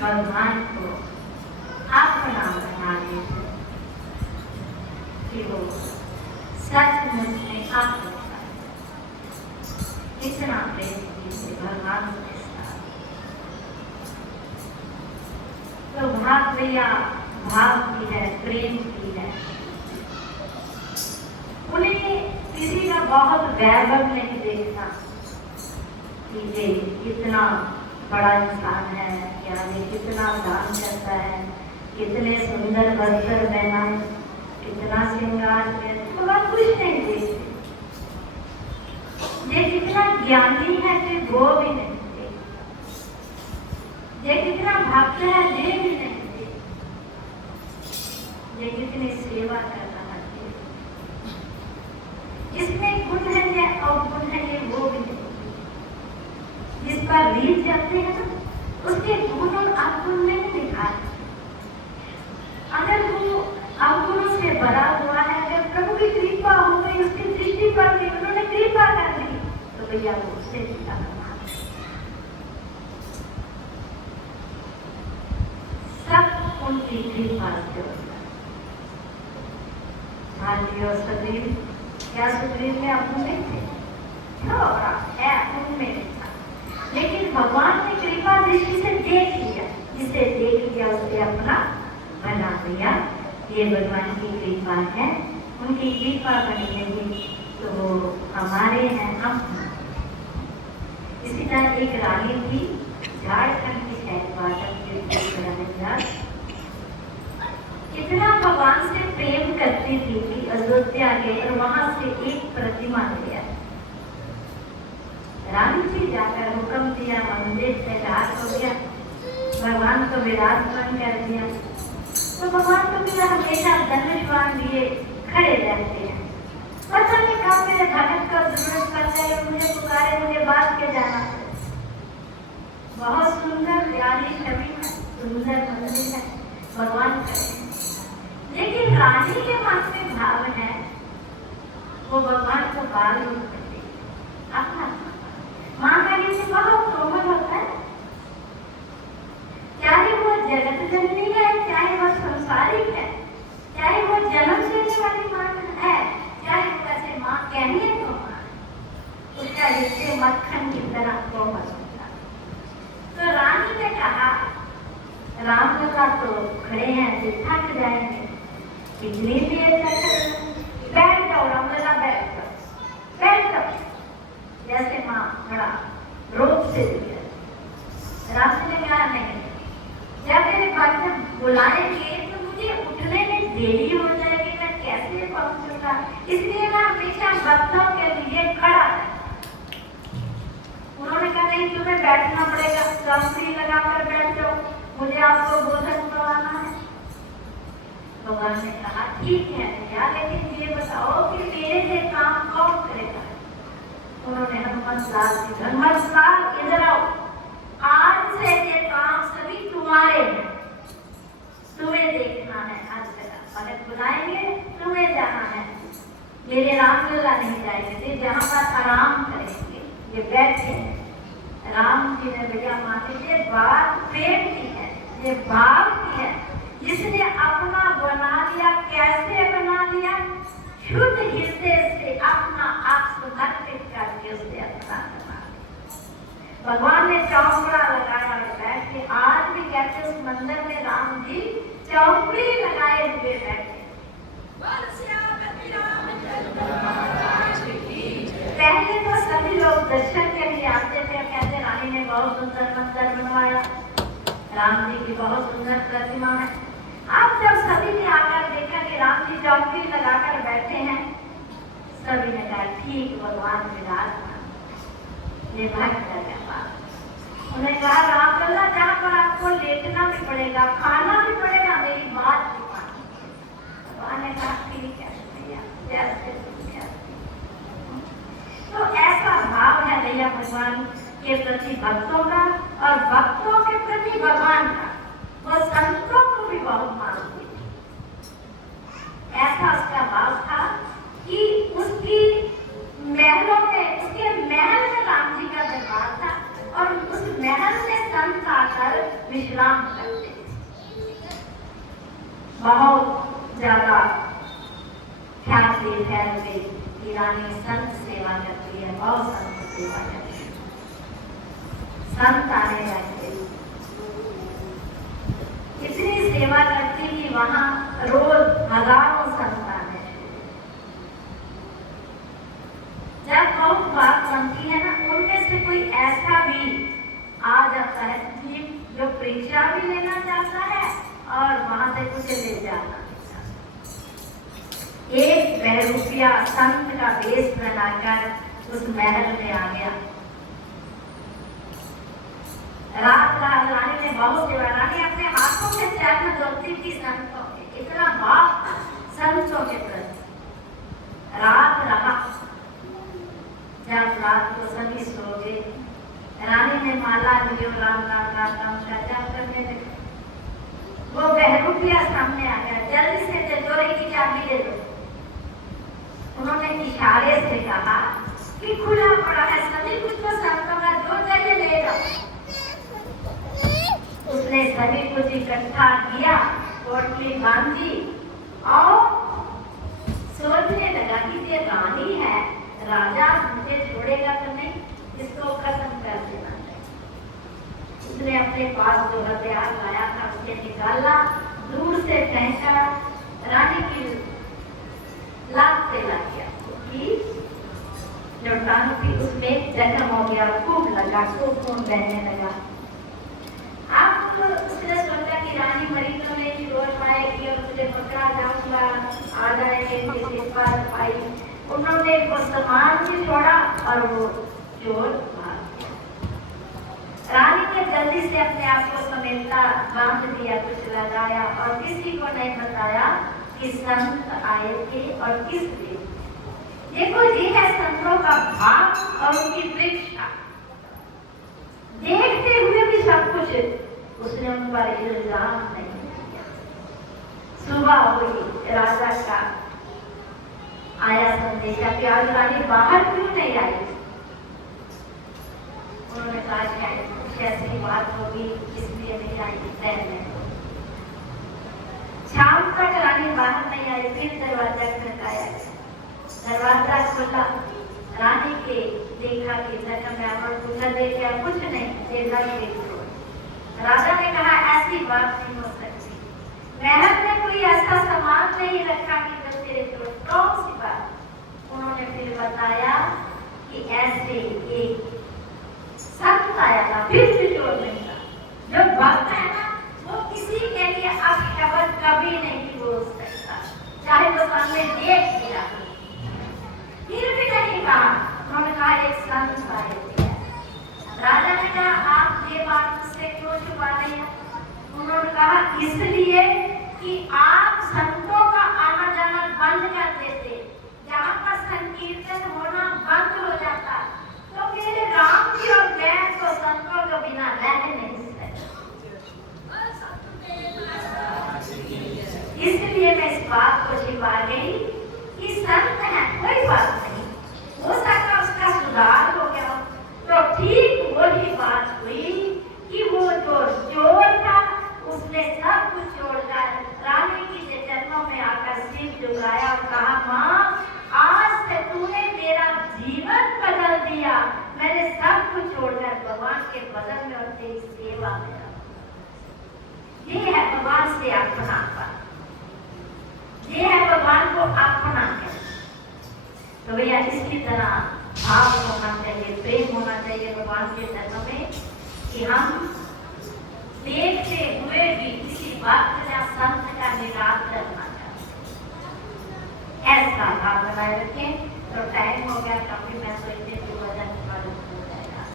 भगवान को अपना बना लेते कि वो सचमुच में आप होता है। इतना प्रेम से भगवान के साथ तो भाव भैया भाव की है, प्रेम की है। उन्हें किसी का बहुत वैभव नहीं देखना कि ये कितना बड़ा इंसान है, क्या ये कितना दान करता है, कितने सुंदर वस्त्र पहना, कितना श्रृंगार किया, तो वह कुछ नहीं देखते। ये कितना ज्ञानी है कि वो भी नहीं देखते, ये कितना भक्त है ये भी नहीं देखते, ये कितनी सेवा कर रहा है, इसमें गुण है ये अवगुण है ये वो भी नहीं। जिस पर रीत जाते हैं ना उसके गुण और अवगुण नहीं दिखाते। अगर वो अवगुणों से भरा हुआ है, अगर प्रभु की कृपा हो गई, उसकी दृष्टि पर भी उन्होंने कृपा कर दी, तो भैया वो उससे जीता करना सब उनकी कृपा से होता है। भारतीय और सदैव क्या सुग्रीव में अवगुण नहीं थे, थोड़ा है उनमें था, लेकिन भगवान ने कृपा दृष्टि से देख लिया, जिसे देख लिया उसे अपना बना दिया। ये भगवान की कृपा है, उनकी कृपा बनी रही तो वो हमारे हैं, हम। इसी तरह एक रानी थी झारखंड की इतना भगवान से प्रेम करती थी कि अयोध्या गए और वहां से एक प्रतिमा लिया। रानी जी जाकर हुक्म दिया, मंदिर से रात हो गया, भगवान को विराजमान कर दिया। तो भगवान तो मेरा हमेशा धनुष्वान लिए खड़े रहते हैं, पता नहीं कब मेरे भगत का जरूरत पड़ता है, मुझे पुकारे, मुझे बात के जाना है। बहुत सुंदर प्यारी छवि है, सुंदर मंदिर है, भगवान खड़े। लेकिन रानी के मन में भाव है, वो भगवान को बाल रूप करती है अपना। माँ का ये बहुत कोमल होता है, चाहे वो जगत जननी है, चाहे वो संसारिक है, चाहे वो जन्म देने वाली माँ है, चाहे वो कैसे माँ कहने को माँ, उसका रिश्ते मक्खन की तरह कोमल होता। तो रानी ने कहा, रामलला तो खड़े हैं, तो थक जाएंगे, कितनी देर तक बैठ जाओ रामलला, बैठ जाओ, बैठ जाओ। जैसे माँ खड़ा रोक से दिया। राम ने कहा नहीं, जब मेरे भक्त बुलाएंगे तो मुझे उठने में देरी हो जाएगी, मैं कैसे पहुंचूंगा, इसलिए मैं हमेशा भक्तों के लिए खड़ा है। उन्होंने कहा नहीं, तुम्हें बैठना पड़ेगा, चौकड़ी लगाकर बैठ जाओ, मुझे आपको भोजन करवाना है। भगवान ने कहा ठीक है भैया, लेकिन ये बताओ कि मेरे लिए काम कौन करेगा। उन्होंने हनुमत लाल इधर आओ, आज से ये काम सभी तुम्हारे हैं, तुम्हें देखना है। आज तक अगर बुलाएंगे तुम्हें जाना है, मेरे रामलला नहीं जाएंगे, जहाँ पर आराम करेंगे, ये बैठे हैं। राम जी ने भैया मान लीजिए बात प्रेम की है, ये भाव की है, जिसने अपना बना लिया। कैसे बना लिया? शुद्ध हृदय से अपना आप समर्पित करके उसने अपना बना लिया। भगवान ने चौकड़ा लगाया और बैठ के, आज भी कहते उस मंदिर में राम जी चौकड़ी लगाए हुए बैठे। पहले तो सभी लोग दर्शन के लिए आते थे, कहते रानी ने बहुत सुंदर मंदिर बनवाया, राम जी की बहुत सुंदर प्रतिमा है। अब जब सभी ने आकर देखा कि राम जी चौकड़ी लगाकर बैठे हैं, सभी ने कहा ठीक भगवान विराजमान, ये भक्त का व्यापार। उन्हें कहा रामलला जहाँ पर आपको लेटना भी पड़ेगा, खाना भी पड़ेगा, मेरी बात भी मानो। भगवान ने कहा ठीक है भैया, जैसे तो ऐसा भाव है भैया भगवान के प्रति भक्तों का, और भक्तों के प्रति भगवान का। वो संतों को भी बहुत मानती थी। ऐसा उसका भाव था कि उसकी महलों में, उसके महल में राम जी का दरबार था, और उस महल में संत आकर विश्राम करते थे। बहुत ज्यादा ख्याति फैल गई कि रानी संत सेवा करती है, बहुत संत सेवा करती है। संत आने लगे, इतनी सेवा करती कि वहां रोज हजारों संत आने। जब बहुत बात बनती है ना, उनमें से कोई ऐसा भी आ जाता है जो परीक्षा भी लेना चाहता है और वहां से कुछ ले जाना। एक बहरूपिया संत का वेश बनाकर उस महल में आ गया। रात रानी ने बहुत सेवा, रानी अपने हाथों से चरण धोती थी संतों के, इतना भाव संतों के प्रति। रात रहा, जब रात को सभी सो गए, रानी ने माला लियो राम राम राम राम का जाप करने लगे। वो बहरूपिया सामने आ गया, जल्दी से तिजोरी की चाबी दे दो। उन्होंने इशारे से कहा कि खुला पड़ा है, सभी कुछ तो संतों का, जो चाहिए ले जाओ। उसने सभी कुछ इकट्ठा किया, पोटली बांधी और सोचने लगा कि ये रानी है, राजा मुझे छोड़ेगा तो नहीं, इसको खत्म कर देना चाहिए। उसने अपने पास जो हथियार लाया था उसे निकाला, दूर से फेंका, रानी की लात पे लग गया, जो टांग थी उसमें जख्म हो गया, खूब लगा, खूब खून बहने लगा। अब उसने सोचा कि रानी मरी तो नहीं, रोज आएगी और मुझे पकड़ा जाऊंगा, आ जाएंगे किसी पर पाई। उन्होंने वो सामान भी छोड़ा और वो चोर भाग गया। रानी ने जल्दी से अपने आप को समेटा, बांध दिया, कुछ लगाया और किसी को नहीं बताया कि संत आए थे और किस लिए। देखो, ये है संतों का भाव और उनकी परीक्षा। देखते हुए भी सब कुछ उसने उन पर इल्जाम नहीं किया। सुबह हुई, राजा का आया संदेशा कि आज रानी बाहर क्यों नहीं आई। उन्होंने कहा शायद कुछ ऐसी बात होगी इसलिए नहीं आई, तैरने। शाम तक रानी बाहर नहीं आई, फिर दरवाजा खटखटाया। दरवाजा खोला, रानी के देखा कि जख्म में और पूछा देखा कुछ नहीं, देखा कि राजा ने कहा ऐसी बात नहीं हो सकती, महल में कोई ऐसा सामान नहीं रखा कि जो तेरे कौन सी बात। उन्होंने फिर बताया कि ऐसे एक संत आया था, फिर भी चोर नहीं था। जो भक्त है ना, वो किसी के लिए अपशब्द कभी नहीं बोल सकता, चाहे वो सामने देख लिया, फिर भी नहीं कहा। उन्होंने कहा एक संत आए थे। राजा ने कहा आप ये बात मुझसे क्यों छुपा रहे हैं। उन्होंने कहा इसलिए कि आप संतों का आना जाना बंद कर देते, जहाँ पर संकीर्तन होना बंद हो जाता तो मेरे राम जी और मैं तो संतों के बिना रह नहीं सकते। इसलिए मैं इस बात को छिपा गई कि संत है, कोई बात नहीं, हो सकता उसका सुधार हो गया। तो ठीक वही बात हुई कि वो जो चोर था उसने सब कुछ छोड़कर रानी के चरणों में आकर सिर झुकाया और कहा माँ, आज से तूने मेरा जीवन बदल दिया, मैंने सब कुछ छोड़कर भगवान के बदल में और तेरी सेवा में। ये है भगवान से अपनापन, ये है भगवान को अपना है। तो भैया इसकी तरह भाव होना चाहिए, प्रेम होना चाहिए भगवान के चरणों में कि हम देखते हुए भी किसी भक्त या संत का निराश करना चाहिए। ऐसा भाव बनाए रखें। तो टाइम हो गया काफी, मैं सोचती हूँ